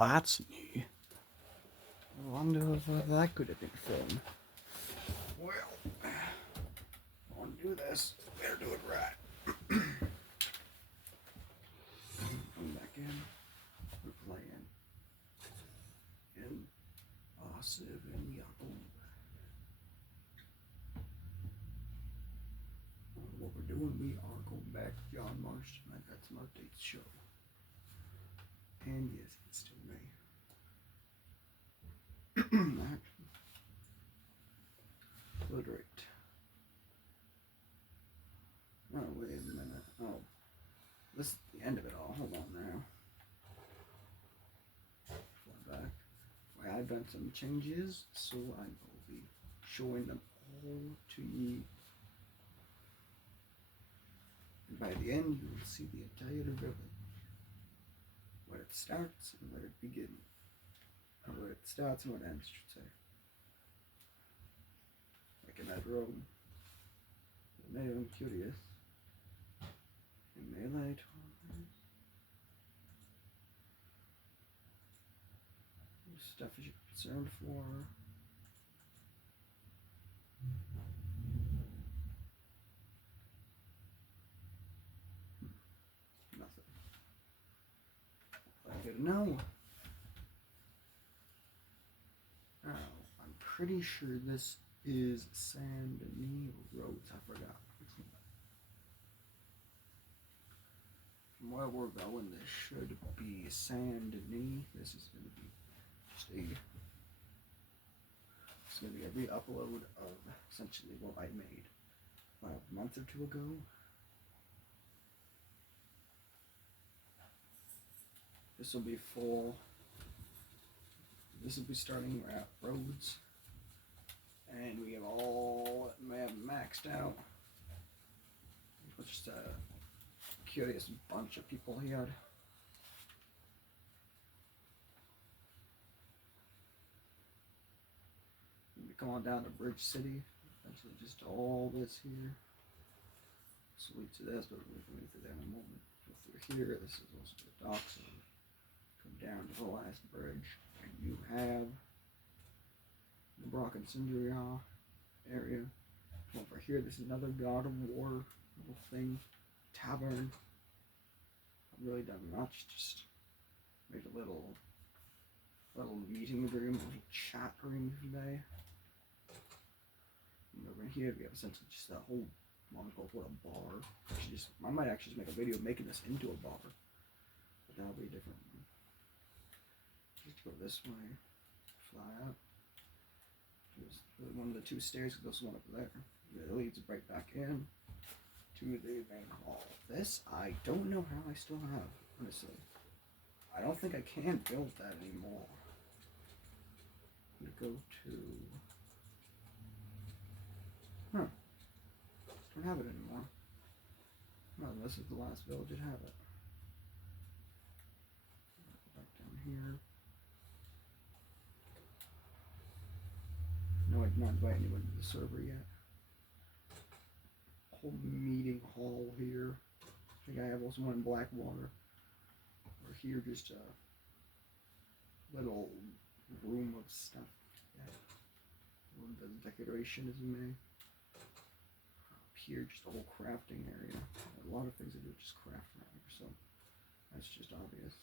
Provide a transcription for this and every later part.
That's new. I wonder if that could have been filmed. Well, I want to do this. Better do it right. Come back in. We're playing in Seven Yahoo. What we're doing, we are going back to John Marston. I got some updates to show. And yes, it's still May. Load rate. Oh, wait a minute. Oh, this is the end of it all. Hold on now. Fly back. Well, I've done some changes, so I will be showing them all to you. And by the end, you will see the entire village. Where it starts and where it begins. Or where it starts and where it ends, I should say. Like in that road. It made them curious. In melee tournaments. Stuff you should be concerned for. Nothing. I gotta know. Oh, I'm pretty sure this is sand and roads. I forgot. From where we're going, this should be sand and this is going to be just it's going to be a re-upload of essentially what I made about a month or two ago. This will be full. This will be starting at roads, and we have maxed out. Just a curious bunch of people here. We come on down to Bridge City. Essentially, just all this here. This will lead to this, but we'll go through that in a moment. Go through here. This is also the docks. So come down to the last bridge. And you have the Brock and Cinderia area. Come over here. This is another God of War little thing. Tavern. I've really done much. Just made a little meeting room, little chat room today. And over here we have essentially just a whole one called what a bar. I might actually just make a video making this into a bar. But that'll be a different one. Just go this way, fly up. There's one of the two stairs, there's one up there. It leads right back in to the main hall. This I don't know how I still have, honestly. I don't think I can build that anymore. I'm gonna go to don't have it anymore. No, this is the last village that have it. Go back down here. No, I did not invite anyone to the server yet. Whole meeting hall here. I think I have also one in Blackwater. Or here, just a little room of stuff. Yeah. A little bit of decoration, as you may. Up here, just a whole crafting area. A lot of things I do just craft around here, so that's just obvious.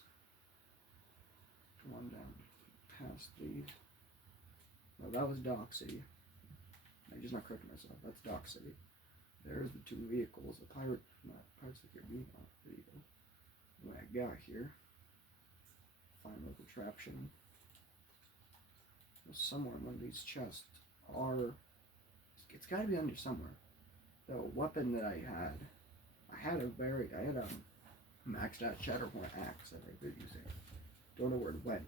Come on down past the. No, that was Dock City. I just not correcting myself. That's Dock City. There's the two vehicles. The Pirates of the Caribbean vehicle. What I got here. Find local traption. Somewhere in one of these chests are. It's got to be under somewhere. The weapon that I had a maxed out Shatterhorn axe that I've been using. Don't know where it went.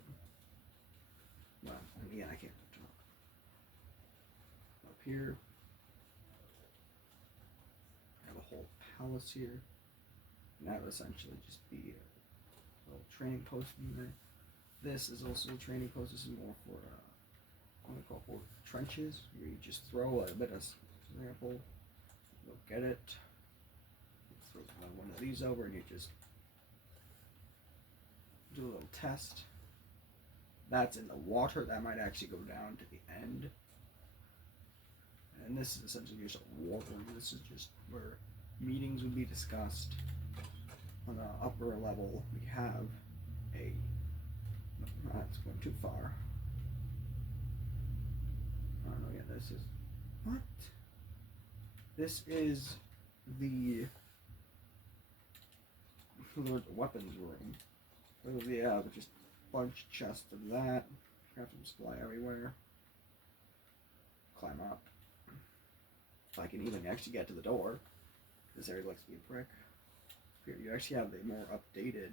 Well, again, I can't talk. Up here, I have a whole palace here. And that would essentially just be a little training post in there. This is also a training post. This is more for what I call for trenches, where you just throw a bit of example. You'll get it. Throw one of these over, and you just do a little test. That's in the water. That might actually go down to the end. And this is essentially just a war room. This is just where meetings would be discussed. On the upper level, we have a... No, that's going too far. I don't know, yeah, this is... What? This is the weapons room. So yeah, just a bunch of chests of that. Crafting supply everywhere. Climb up. If I can even actually get to the door. This area looks to be a brick. Here you actually have the more updated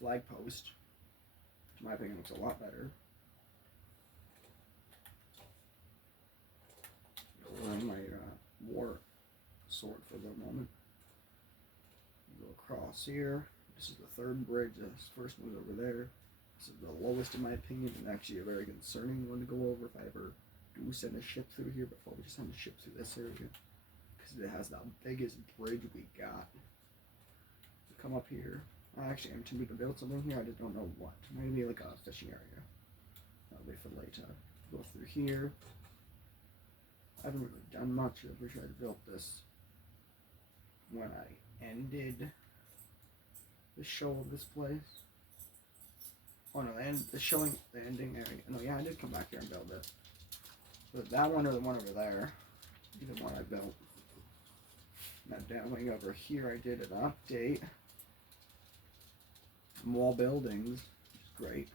flag post. Which in my opinion looks a lot better. Wearing my war sword for the moment. Go across here. This is the third bridge. This first one's over there. This is the lowest in my opinion, and actually a very concerning one to go over if I ever do send a ship through here. Before we just send a ship through this area, because it has the biggest bridge we got. So come up here. I actually am tempted to build something here. I just don't know what. Maybe like a fishing area. That'll be for later. Go through here. I haven't really done much. I wish I'd built this when I ended the show of this place. Oh no, the ending area. No, yeah, I did come back here and build it. But that one or the one over there, either one I built. Now down over here, I did an update. Wall buildings, which is great.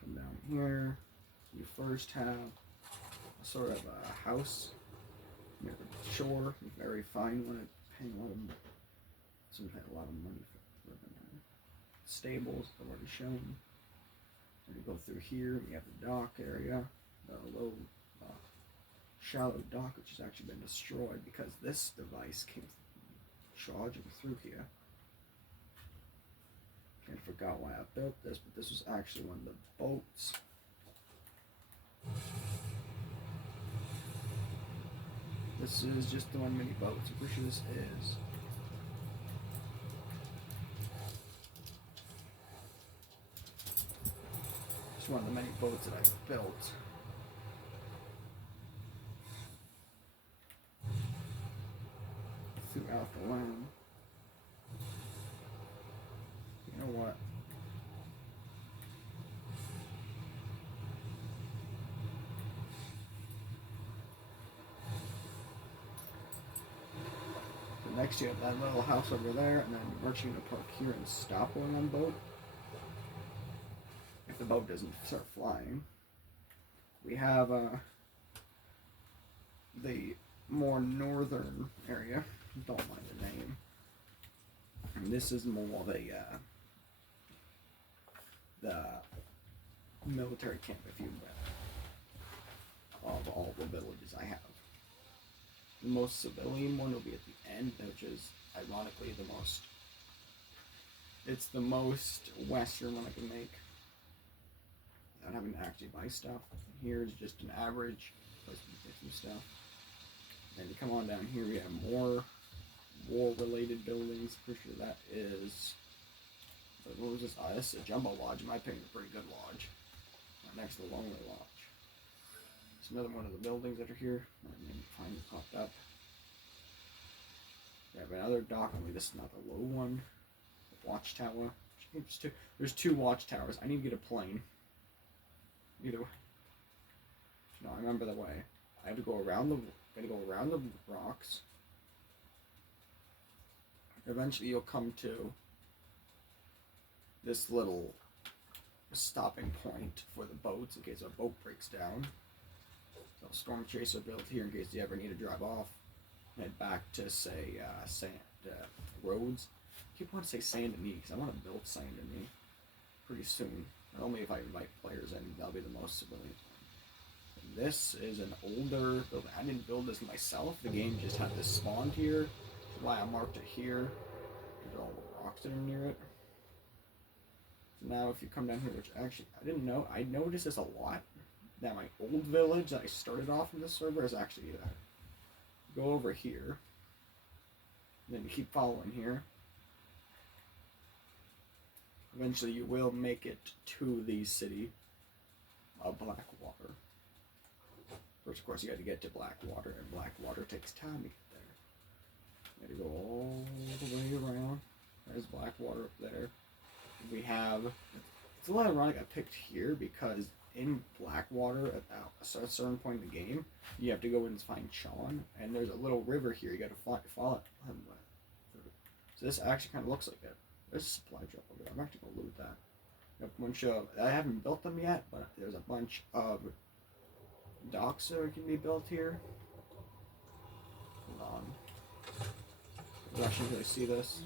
Come down here. You first have a sort of a house near the shore, a very fine one. Paying a lot of, sometimes a lot of money for living in. Stables, I've already shown. And you go through here, you have the dock area, the low, shallow dock, which has actually been destroyed because this device came charging through here. Can't forget why I built this, but this was actually one of the boats. This is just the one mini boat. I'm pretty sure this is. It's one of the many boats that I built. Throughout the land. You know what? Next you have that little house over there, and then we're actually going to park here and stop going on the boat. If the boat doesn't start flying. We have the more northern area. Don't mind the name. And this is more the military camp, if you will, of all the villages I have. The most civilian one will be at the end, which is ironically the most. It's the most western one I can make without having to actually buy stuff. Here's just an average place to get some stuff. Then you come on down here, we have more war-related buildings. Pretty sure that is. What was this? This is a jumbo lodge. In my opinion, a pretty good lodge. Right next to the Lonely Lodge. It's another one of the buildings that are here. Finally popped up. We have another dock. Only this is not the low one. The watchtower. There's two watchtowers. I need to get a plane. Either way. No, I remember the way. I have to go around the. Gotta go around the rocks. Eventually, you'll come to this little stopping point for the boats in case a boat breaks down. So storm chaser built here in case you ever need to drive off. Head back to say sand roads. I keep wanting to say Saint Denis because I want to build Saint Denis pretty soon. Only if I invite players in, that'll be the most civilian one. And this is an older building. I didn't build this myself. The game just had this spawned here. That's why I marked it here. There's all the rocks that are near it. So now if you come down here, which actually I didn't know, I noticed this a lot. That my old village that I started off in this server is actually that. Go over here. Then you keep following here. Eventually you will make it to the city of Blackwater. First, of course, you got to get to Blackwater, and Blackwater takes time to get there. You got to go all the way around. There's Blackwater up there. We have... It's a little ironic I picked here because in Blackwater, at a certain point in the game, you have to go and find Sean, and there's a little river here you got to follow him with. So this actually kind of looks like it. There's a supply drop over there. I'm actually going to loot that. A bunch of... I haven't built them yet, but there's a bunch of docks that can be built here. Hold on. I actually really see this.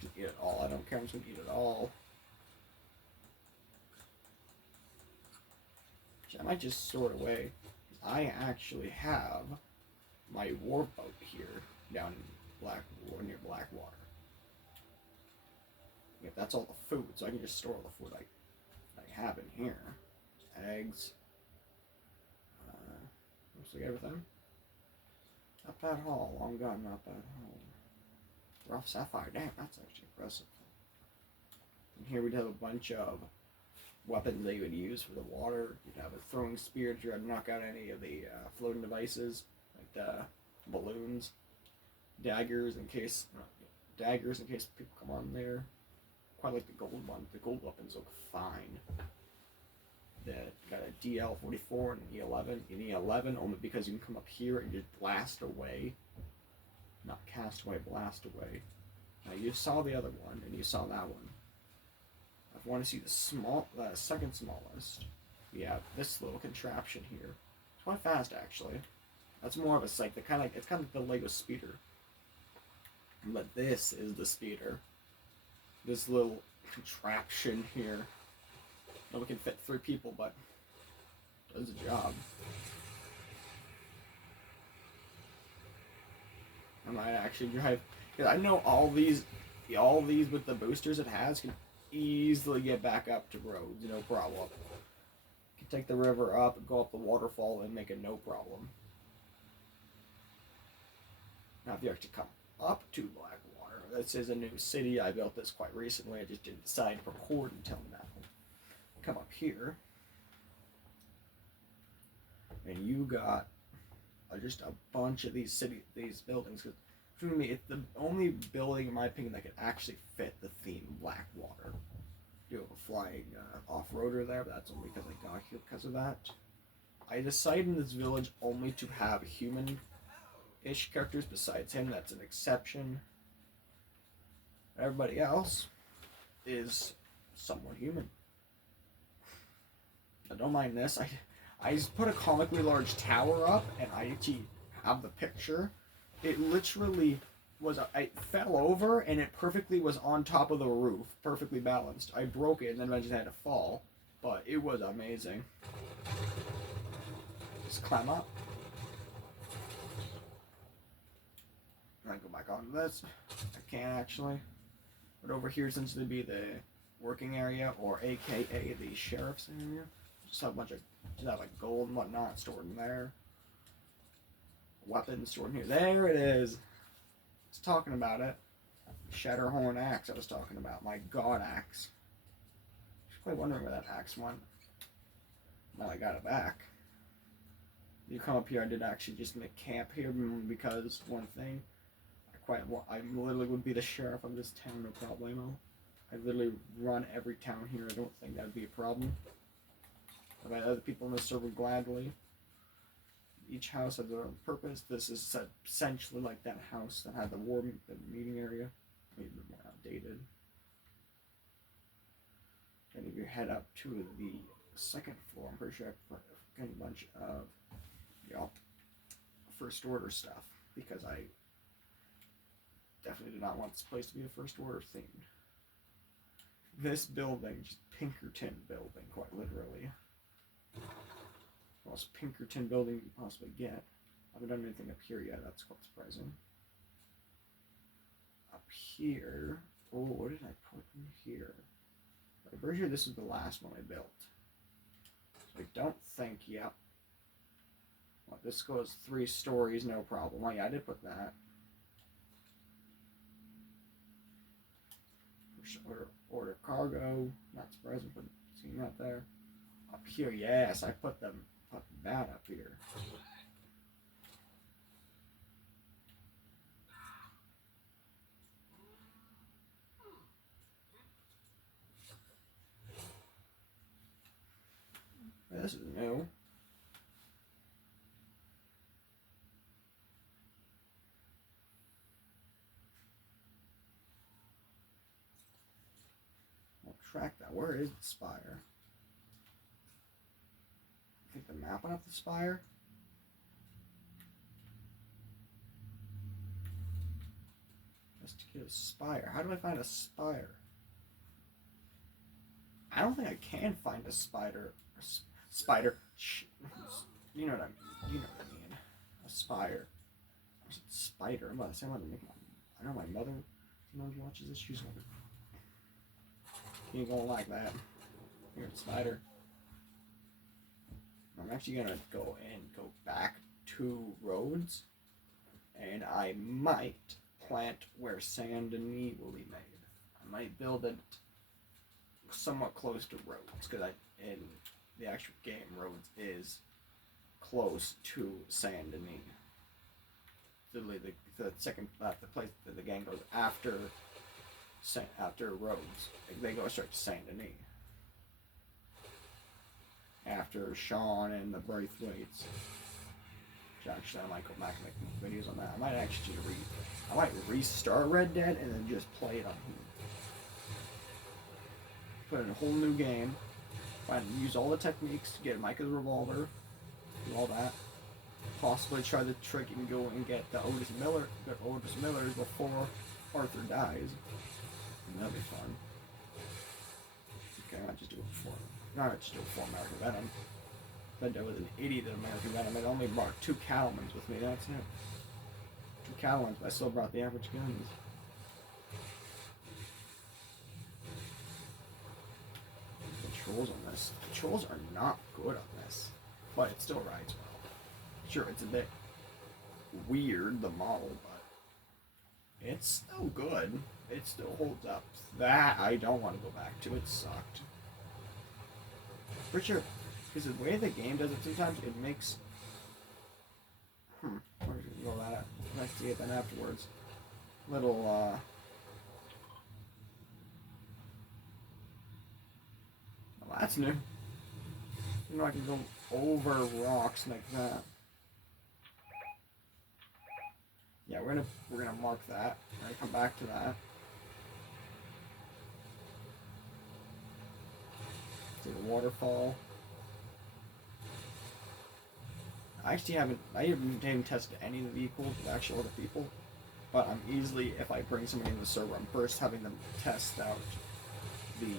Just eat it all. I don't care. I'm just going to eat it all. Which I might just store it away. I actually have my warboat here down in near Blackwater. Yeah, that's all the food, so I can just store all the food I have in here. Eggs. Looks like everything. Not bad haul. Long gone, not bad haul. Rough sapphire. Damn, that's actually impressive. And here we'd have a bunch of weapons that you would use for the water. You'd have a throwing spear to try to knock out any of the floating devices, like the balloons. Daggers in case people come on there. Quite like the gold one. The gold weapons look fine. That got a DL-44 and an E11. An E11 only because you can come up here and just blast away. Not cast away, blast away. Now you saw the other one and you saw that one. If you want to see the second smallest, we have this little contraption here. It's quite fast actually. That's more of a it's kind of like the Lego speeder. But this is the speeder. This little contraption here. We can fit 3 people, but does the job. I might actually drive, because I know all these with the boosters it has can easily get back up to roads, no problem. You can take the river up, go up the waterfall, and make it no problem. Now, if you actually come up to Blackwater, this is a new city. I built this quite recently. I just didn't decide to record until now. Come up here, and you got just a bunch of these buildings. Because between me, it's the only building, in my opinion, that could actually fit the theme Blackwater. You have a flying off-roader there, but that's only because I got here because of that. I decided in this village only to have human-ish characters besides him. That's an exception. Everybody else is somewhat human. I don't mind this. I just put a comically large tower up, and I actually have the picture. It literally was... I fell over, and it perfectly was on top of the roof, perfectly balanced. I broke it, and then I just had to fall. But it was amazing. Just climb up. I go back on this. I can actually. But over here seems to be the working area, or AKA the sheriff's area. Just have a bunch of, like gold and whatnot stored in there. Weapons stored in here. There it is. I was talking about it. Shatterhorn axe I was talking about. My god axe. I was quite wondering where that axe went. Now I got it back. You come up here, I did actually just make camp here because one thing. I literally would be the sheriff of this town, no problemo. I literally run every town here. I don't think that would be a problem. I've had other people in the server gladly. Each house has their own purpose. This is essentially like that house that had the meeting area. Maybe a bit more outdated. And if you head up to the second floor, I'm pretty sure I put a bunch of first order stuff because I definitely did not want this place to be a first order themed. This building, just Pinkerton building, quite literally. Most Pinkerton building you can possibly get. I haven't done anything up here yet, that's quite surprising. Up here, oh, what did I put in here? I'm pretty sure this is the last one I built. So I don't think, yeah. Well, this goes 3 stories, no problem. Oh yeah, I did put that. Order cargo. Not surprising, but seeing that there. Up here, yes, I put that up here. This is new. I'll track that. Where is the spire? I think the map went up the spire. Just to get a spire. How do I find a spire? I don't think I can find a spider. Spider. You know what I mean. You know what I mean. A spire. I said spider. I'm about to say I'm about to make my. I know my mother. Sometimes watches this. She's like, you ain't gonna like that. You're a spider. I'm actually gonna go back 2 roads, and I might plant where Saint Denis will be made. I might build it somewhat close to roads, because in the actual game, roads is close to Saint Denis. Literally, the second the place that the gang goes after roads, they go straight to Saint Denis. After Sean and the Braithwaites. Actually, I might go back and make videos on that. I might restart Red Dead and then just play it on here. Put in a whole new game. Use all the techniques to get Micah's revolver. Do all that. Possibly try the trick and go and get the Otis Millers before Arthur dies. And that'll be fun. Okay, I might just do it before. No, I might just do it before American Venom. But I was an idiot at American Venom. I only brought 2 Cattlemans with me, that's it. 2 Cattlemans, but I still brought the average guns. The controls on this. The controls are not good on this. But it still rides well. Sure, it's a bit weird, the model, but it's still good. It still holds up. That I don't want to go back to. It sucked. For sure. Because the way the game does it sometimes, it makes... Where should we go that? Let's see it then afterwards. Little, Oh, that's new. You know, I can go over rocks like that. Yeah, we're gonna mark that. We're gonna come back to that. See the waterfall. I haven't even tested any of the vehicles with actual other people, but I'm easily, if I bring somebody in the server, I'm first having them test out the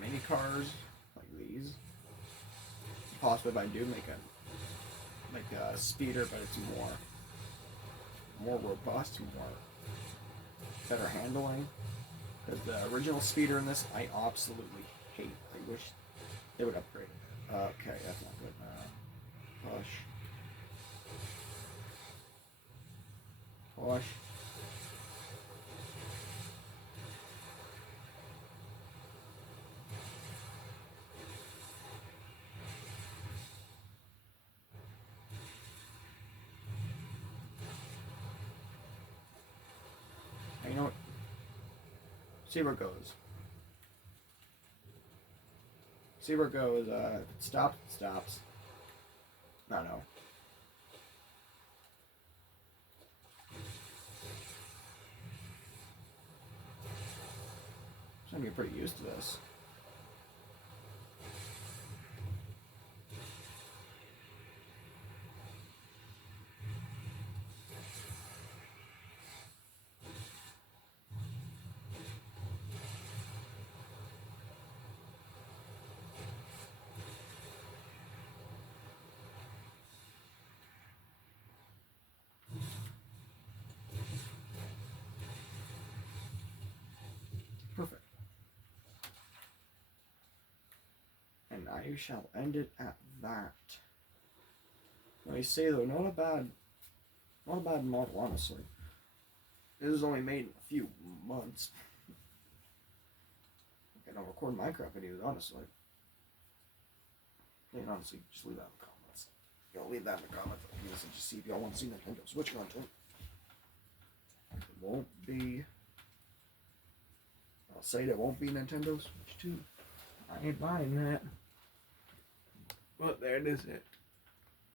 mini cars like these. Possibly if I do make a speeder, but it's more robust, better handling. Because the original speeder in this, I absolutely hate. I wish they would upgrade it. Okay, that's not good. Push. Push. You know what? See where it goes. See where it goes. If it stops, it stops. No. I'm gonna get pretty used to this. Perfect. And I shall end it at that. I say though, not a bad model, honestly. This was only made in a few months. I don't record Minecraft videos, honestly. I mean, honestly, just leave that in the comments. Y'all leave that in the comments. Just see if y'all want to see Nintendo Switch content. It won't be. I'll say it won't be Nintendo Switch 2. I ain't buying that. But there it is.